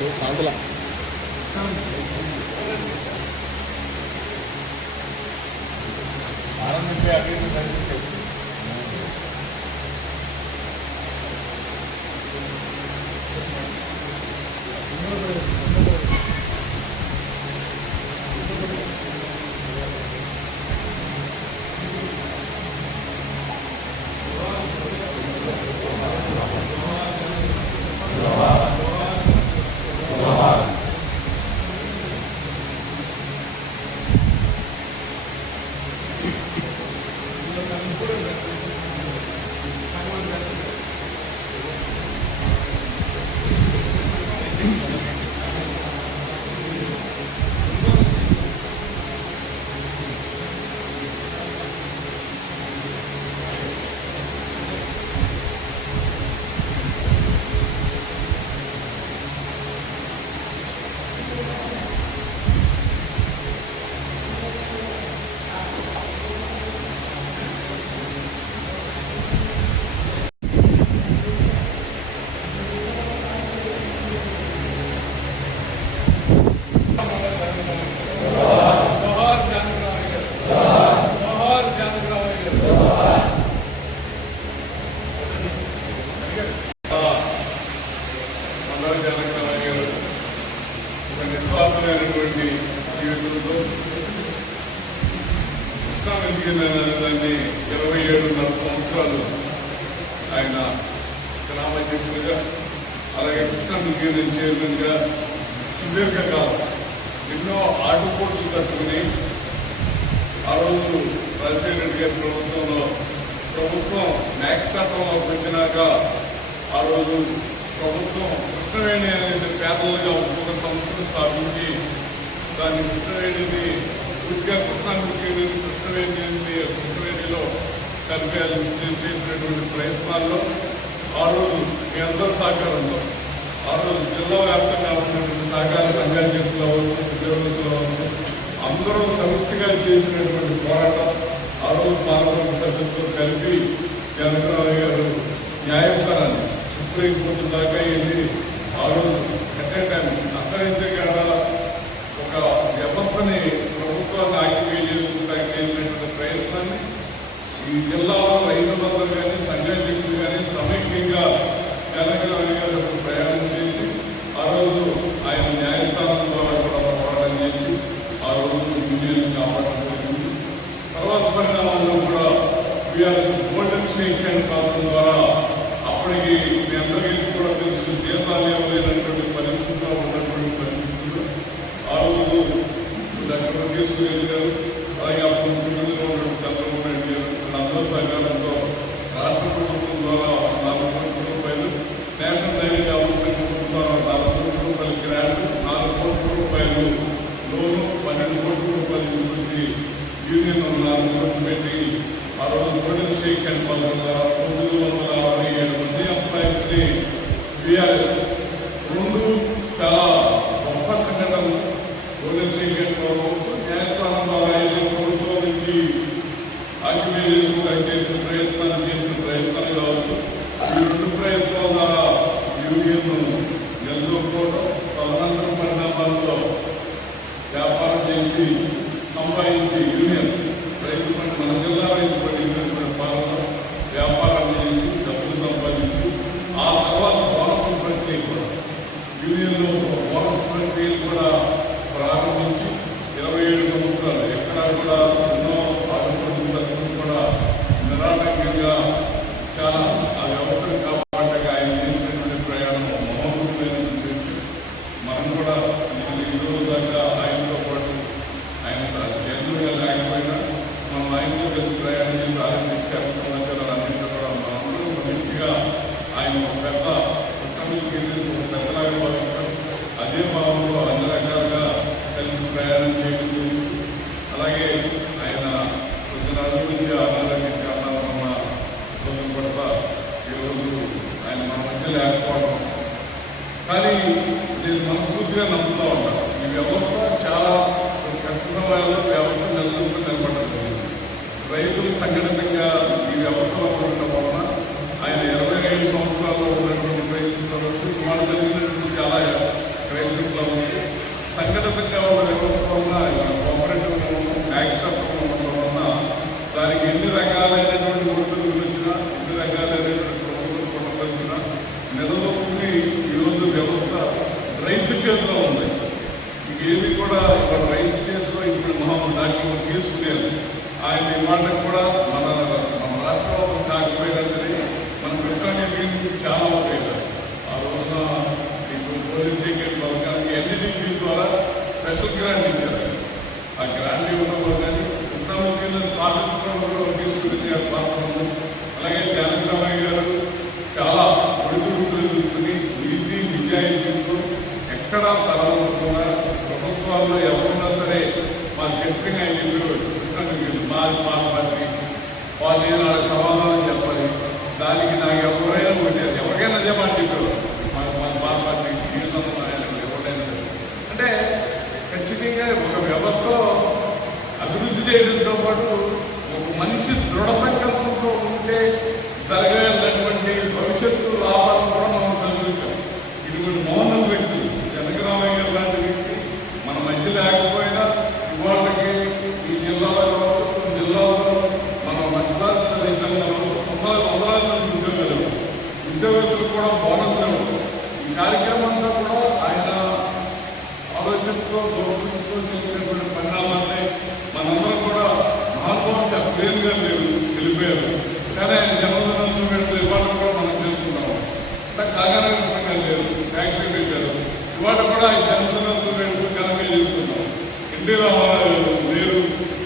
కాంతుల. ఆనందించే అభివృద్ధి యూనియన్ చైర్మన్గా సుదీర్ఘంగా ఎన్నో ఆటుపోట్లు తట్టుకుని ఆ రోజు రాజశేఖర రెడ్డి గారి ప్రభుత్వంలో ప్రభుత్వం మ్యాక్స్ చట్టంలో పెట్టినాక ఆ రోజు ప్రభుత్వం కృష్ణవేణి అనేది పేదలుగా ఒక్కొక్క సంస్థను స్థాపించి దాన్ని ఉత్తరేణిని పూర్తిగా కృష్ణాభివృద్ధి కృష్ణవేణి కృష్ణవేణిలో కలిపేయాలని చేసినటువంటి ప్రయత్నాల్లో ఆ రోజు మీ అందరి సహకారంలో ఆ రోజు జిల్లా వ్యాప్తంగా ఉన్నటువంటి సహకార సంఘాలు చేతులు ఉద్యోగస్తులు అవ్వచ్చు అందరూ సమిష్టిగా చేసినటువంటి పోరాటం ఆ రోజు పార్లమెంట్ సభ్యులతో కలిపి జనకరావు గారు న్యాయస్థానాన్ని సుప్రీంకోర్టు దాకా వెళ్ళి ఆ యూనియన్ ఉన్నారు ఆ రోజు ప్రొడక్ట్ చేయడానికి ఆయన నిర్మాణం కూడా మన మన రాష్ట్రంలో కాకపోయినా సరే మన కృష్ణాకి చాలా ఉపయోగాలు ఆ రోజున మీకు టికెట్ ద్వారా స్పెషల్ గ్రాంట్ ఇచ్చారు. ఆ గ్రాంట్ ఇవ్వడం వల్ల కృష్ణాముఖ్యంలో స్థాపించడం కూడా తీసుకుని పాత్రము అలాగే జ్ఞానరామయ్య గారు చాలా ఒడిదుడుకులు చూసుకుని నీతి నిజాయితీతో ఎక్కడా తరగకుండా ప్రభుత్వాల్లో ఎవరైనా సరే మా చర్చగా ఆయన నాకు మాకు వాళ్ళు నేను సమాధానం చెప్పాలి. దానికి నాకు ఎవరైనా ఉంటే ఎవరికైనా చెప్పాలి చెప్పారు జగన్ గారు వెళ్ళిపోయారు కానీ ఆయన జన్మదినంలో పెడితే ఇవాళ కూడా మనం చేసుకున్నాము అంత కాగారంగా లేదు. ఫ్యాక్టరీ పెట్టారు. ఇవాళ కూడా ఆయన జన్మదినంతో పెడుతూ ఘనంగా చేస్తున్నాం ఎన్టీ లేరు.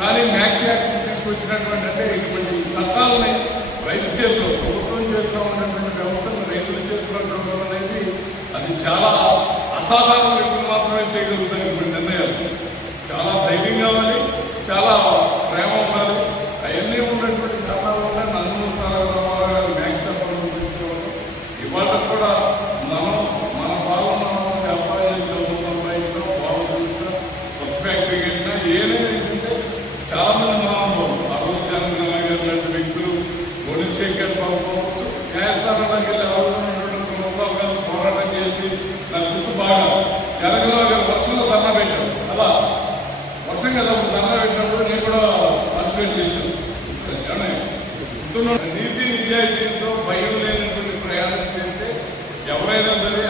కానీ మ్యాక్స్ యాక్ట్ వచ్చినటువంటి అంటే ఇటువంటి చట్టాలని రైతు చేతిలో ప్రభుత్వం చేతిలో ఉన్నటువంటి వ్యవస్థను రైతుల చేతిలో ఉండడం అనేది అది చాలా అసాధారణ మాత్రమే చేయగలుగుతారు ఇప్పుడు నిర్ణయాలు. చాలా ధైర్యం కావాలి చాలా బాగా జనగలో వర్షంలో పెట్టాం అలా వర్షం కదా పెట్టినప్పుడు నేను కూడా పార్టిసిపేట్ చేశాను. నీతి నిజాయితీతో భయం లేనటువంటి ప్రయాణం చేస్తే ఎవరైనా సరే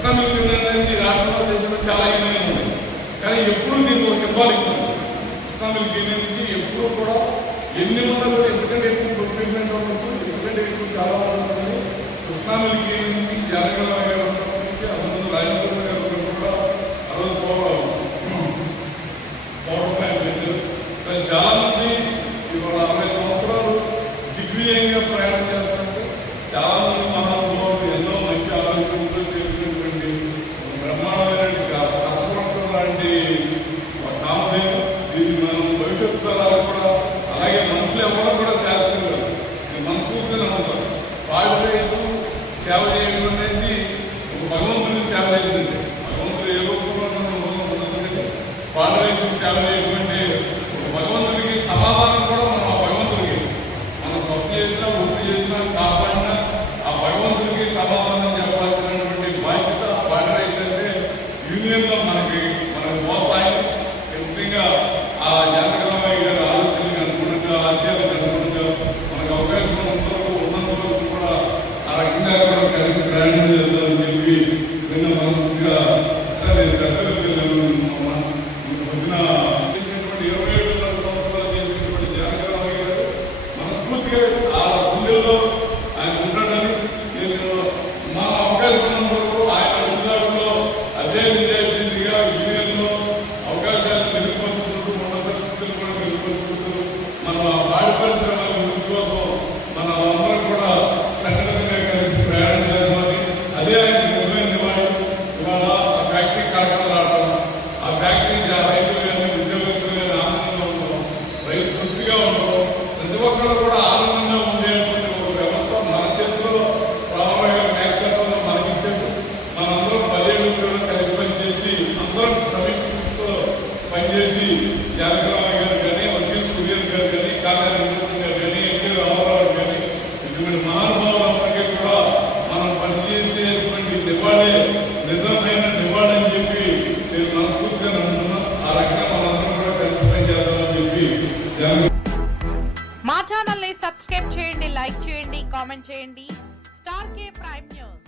అక్రమం అనేది చాలా ఇబ్బంది ఉంది. కానీ ఎప్పుడు దీనికి ఒక సింబాలిక్ అక్రమం దీనికి ఎప్పుడు కూడా ఎన్ని ఉన్నా ఎందుకంటే ఎక్కువ ప్రొక్యూర్మెంట్ ఉంటుంది ఎందుకంటే ఎక్కువ చాలా ఉంటుంది కృష్ణానికి జరగల কারণে కామెంట్ చేయండి. Star K prime news.